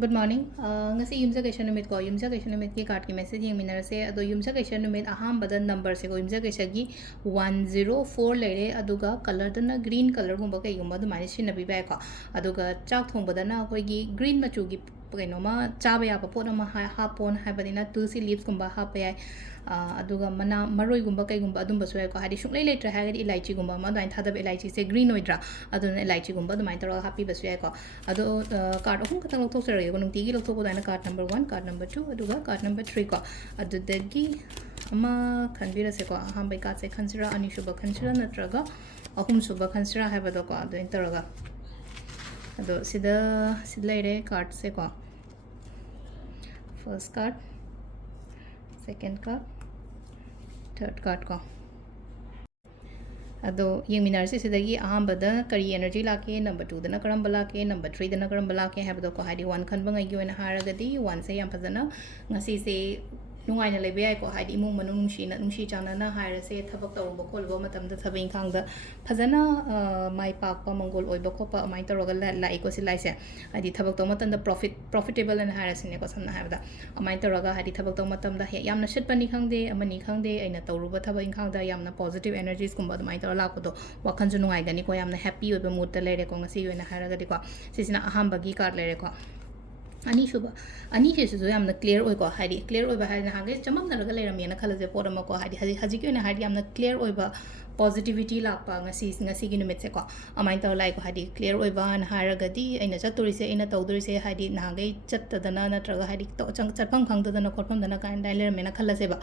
Good morning. Ngasi yumza kaisa numit ko yumza kaisa numit ki card ki message yung minara se ado yumza kaisa numit aham badan number se ko yumza kaisa gi 104 lere aduga color dana green color gumba kai gumba du mani sin nabi ba ko aduga chak thong badana koi gi green machu gi kaino ma chaba ya pa pot ma hapon habadina tulsi leaves gumba hapa ya aduga mana maroi gumba kai gumba adum basu ko hadi shung lai lai tra hagadi elaichi gumba ma dain thada elaichi se green oidra aduna elaichi gumba du mai tara happy basu ya ko ado card ahum katang lok thok sare ko nung tigi lok thok ko daina card number 1 card number 2 aduga card number 3 ko adudagi ama khanbira se ko aham bai card se khansira ani shuba khansira natraga ahum shuba khansira habado ko ado intaraga ado sida sidlaire card se ko first card second card third card ko ado yung minarsi sidagi ahambada kari energy lake number 2 dana karamba lake number 3 dana karamba lake habado ko hadi 1 khanba ngai gi wena haragadi 1 se yam phajana ngasi se nungai na lebe ai ko hadi imung manung nungshi chana na haira se thabak taw ba kolbo matam da thabing khang da phajana mai pak pa mongol oi ba ko pa mai taroga la iko silai se hadi thabak taw matam da profitable and haira sine ko samna habda mai taroga hadi thabak taw matam da he yamna shit pani khang de amani khang de aina tawruba thabing khang da yamna positive energies kumba mai tar la ko do wakhan ju nungai gani ko yamna happy oi ba mood ta lere ko ngasi yoina haraga di ko sisina aham bagi card lere ko ani shuba ani se su yamna clear oi ko hadi clear oi ba hadi na hage chamam na laga leram yana khala je podama ko hadi haji ki na hadi yamna clear oi ba positivity lakpa ngasi gi numit se ko amai taw lai ko hadi clear oi ba na haraga di aina chaturi se aina tawduri se hadi na hage chatta dana na traga hadi to chang chatpam khang dana khotpam dana kan dai leram yana khala se ba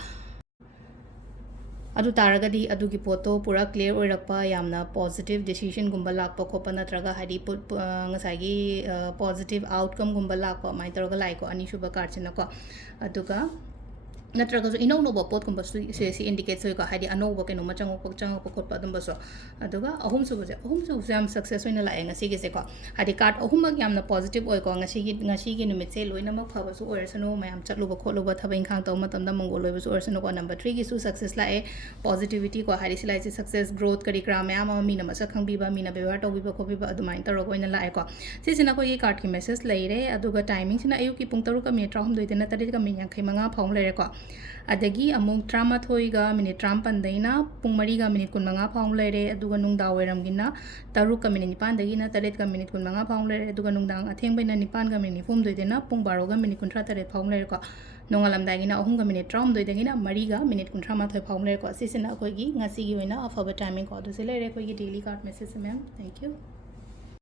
adu taragadi adu ki poto pura clear oirakpa yamna positive decision gumba lakpa khopa natraga hadi ngasagi positive outcome gumba lakpa mai taraga laiko ani shuba card china ko aduga natraga ino no pot gumba se indicate so ko hadi ano ba keno machang pa khotpa dum baso aduga ahum su yam success oina la ngasi ge se ko hadi card ahum mak yamna positive oi ko ngasi gi numit se loina mak phaba su oirsano mayam chatlu ba khotlu ba thabain khang taw matam da mongol oi ba su oirsano ko number 3 gi su success la positivity ko hadi silai se success growth kari kra mayam mi na masa khang bi ba mi na bewar taw bi ba khobi ba adumain taro ko ina la ko sisina ko gi card ki message leire aduga timing sina ayu ki pung taru ka mi traum doide na tari ka mi yang khai manga phong leire ko adagi amung trama thoi ga minute tram pandaina pung mari ga minute kun manga phong leire aduga nungda weram gina taru ka minute nipan dagi na taret ka minute kun manga phong leire aduga nungdang atheng baina nipan ga minute phum doide na pung 12 ga minute kun 3 phong leire ko nongalam dagi na ahum ga minute tram doide gina mari ga minute kun 3 ma thoi phong leire ko sisina koi gi ngasi gi wena afaba timing ko do se leire koi gi daily card message ma'am thank you